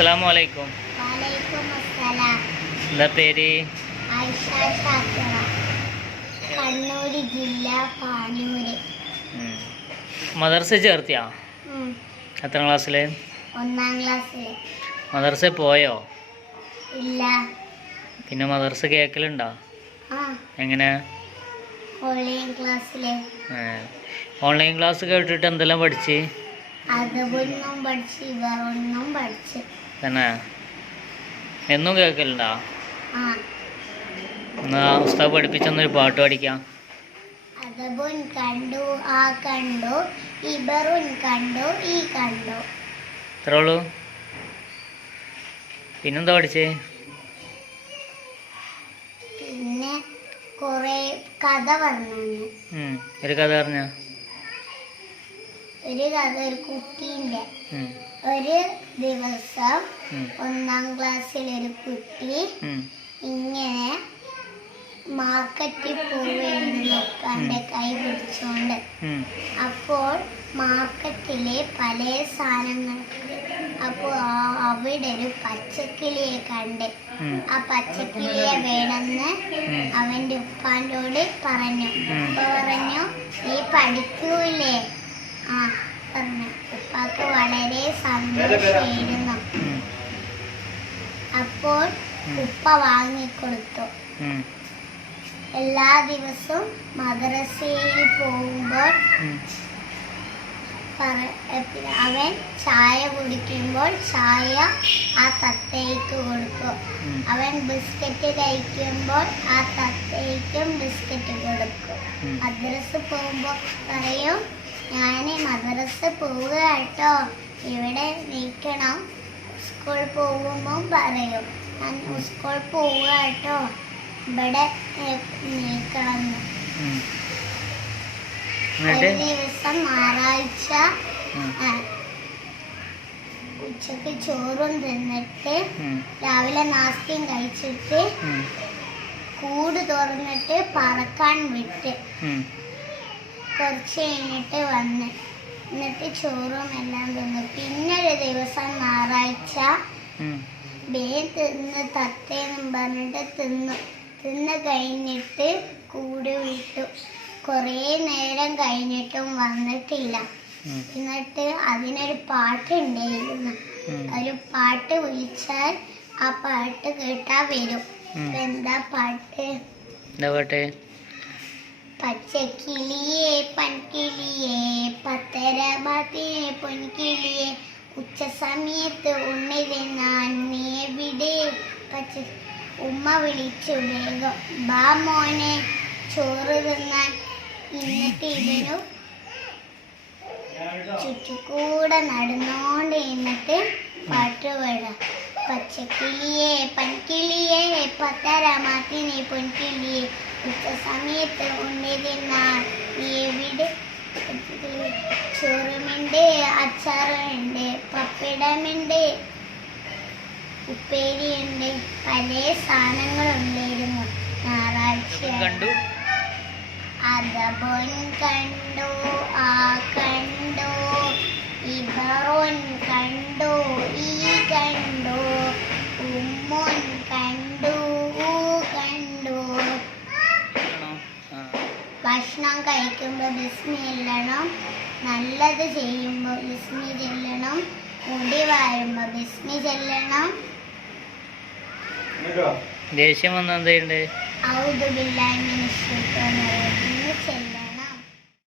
അസ്സലാമു അലൈക്കും. എന്താ പേര്? കണ്ണൂർ ജില്ല പാനൂര്. മദർസ ചേർത്തിയാ? എത്ര ക്ലാസ്സില്? 1ാം ക്ലാസ്സില്. മദർസ പോയോ? ഇല്ല. പിന്നെ മദർസ കേൾക്കലുണ്ടോ? എങ്ങനെ? ഓൺലൈൻ ക്ലാസ്സില്. ഓൺലൈൻ ക്ലാസ് കേട്ടിട്ട് എന്തെല്ലാം പഠിച്ച്? അതൊന്നും പഠിച്ച് വേറൊന്നും പഠിച്ച്. തന്നെ? എന്നും കേൾക്കലുണ്ടോ? എന്നാ ഉസ്താദ് പഠിപ്പിച്ചൊന്നൊരു പാട്ട് പഠിക്കാം. അതബുൻ കണ്ടു ആ കണ്ടു, ഇബറുൻ കണ്ടു ഈ കണ്ടു. ഇത്രേ ഉള്ളൂ? പിന്നെന്താ പഠിച്ചേ? പിന്നെ കൊറേ കഥ പറഞ്ഞു. ഒരു കഥ പറഞ്ഞ? ഒരു കഥ ഒരു കുട്ടീൻ്റെ. ഒരു ദിവസം 1ാം ക്ലാസ്സിലൊരു കുട്ടി ഇങ്ങനെ മാർക്കറ്റിൽ പോവുകയായിരുന്നു കണ്ട് കൈ പിടിച്ചുകൊണ്ട്. അപ്പോൾ മാർക്കറ്റിലെ പല സാധനങ്ങൾക്ക്. അപ്പോൾ അവിടെ ഒരു പച്ചക്കിളിയെ കണ്ട്. ആ പച്ചക്കിളിയെ വേണമെന്ന് അവൻ്റെ ഉപ്പാൻ്റോട് പറഞ്ഞു. ഉപ്പ പറഞ്ഞു, നീ പഠിക്കൂലേ? പറഞ്ഞു. ഉപ്പാക്ക് വളരെ സന്തോഷമായിരുന്നു. അപ്പോൾ ഉപ്പ വാങ്ങിക്കൊടുത്തു. എല്ലാ ദിവസവും മദ്രസയിൽ പോകുമ്പോൾ അവൻ ചായ കുടിക്കുമ്പോൾ ചായ ആ തത്തയ്ക്ക് കൊടുക്കും. അവൻ ബിസ്ക്കറ്റ് കഴിക്കുമ്പോൾ ആ തത്തയ്ക്കും ബിസ്ക്കറ്റ് കൊടുക്കും. മദ്രസ പോകുമ്പോൾ പറയും, ഞാൻ മദ്രസ പോവുക കേട്ടോ, ഇവിടെ നിൽക്കണം. സ്കൂൾ പോകുമ്പോൾ പറയും, ഞാൻ സ്കൂൾ പോവുക കേട്ടോ, ഇവിടെ നിൽക്കണം. ഒരു ദിവസം ഞായറാഴ്ച ഉച്ചക്ക് ചോറും തിന്നിട്ട് രാവിലെ നാസ്തയും കഴിച്ചിട്ട് കൂട് തുറന്നിട്ട് പറക്കാൻ വിട്ട്. കുറച്ച് കഴിഞ്ഞിട്ട് വന്ന് എന്നിട്ട് ചോറും എല്ലാം തിന്നു. പിന്നെ ഒരു ദിവസം ഞായറാഴ്ച തിന്ന് തത്തേന്നും പറഞ്ഞിട്ട് തിന്ന് കഴിഞ്ഞിട്ട് കൂട് വിട്ടു. കുറേ നേരം കഴിഞ്ഞിട്ടും വന്നിട്ടില്ല. എന്നിട്ട് അതിനൊരു പാട്ടുണ്ടായിരുന്നു. ഒരു പാട്ട് വിളിച്ചാൽ ആ പാട്ട് കേട്ടാ വരും. എന്താ പാട്ട്? പച്ചക്കിളിയെ പൻകിളിയെ പത്തരമാത്തിനെ പൊൻകിളിയെ ഉച്ച സമയത്ത് ഉണ്ണിരുന്നാൻ നീ എവിടെ? ഉമ്മ വിളിച്ചു വേഗം ബാ മോനെ ചോറ് തിന്നാൻ. എന്നിട്ട് ഇതിനു ചുറ്റിക്കൂടെ നടന്നോണ്ട് എന്നിട്ട് പാട്ട് പാടാം. പച്ചക്കിളിയെ പൻകിളിയെ പത്തരമാത്തിനെ പൊൻകിളിയെ ഉച്ച സമയത്ത് ഉണ്ണിരുന്നാൻ നീ എവിടെ? ചോറുമുണ്ട്, അച്ചാറുണ്ട്, പപ്പടമുണ്ട്, ഉപ്പേരിയുണ്ട്, പല സാധനങ്ങളുണ്ടായിരുന്നു ഞായറാഴ്ച. അതബോൻ കണ്ടു ആ കണ്ടു, ഇബറോൻ കണ്ടു ഈ കണ്ടു, ഉമ്മോൻ കണ്ടു കണ്ടു. ഭക്ഷണം കഴിക്കുമ്പോൾ ബിസ്മി ചൊല്ലണം, നല്ലത് ചെയ്യുമ്പോൾ ബിസ്മി ചൊല്ലണം, മുടി വാരുമ്പോൾ ബിസ്മി ചൊല്ലണം. ദേഷ്യം വന്ന എന്തുണ്ട്? ഔദു ബില്ലാഹി മിനശ്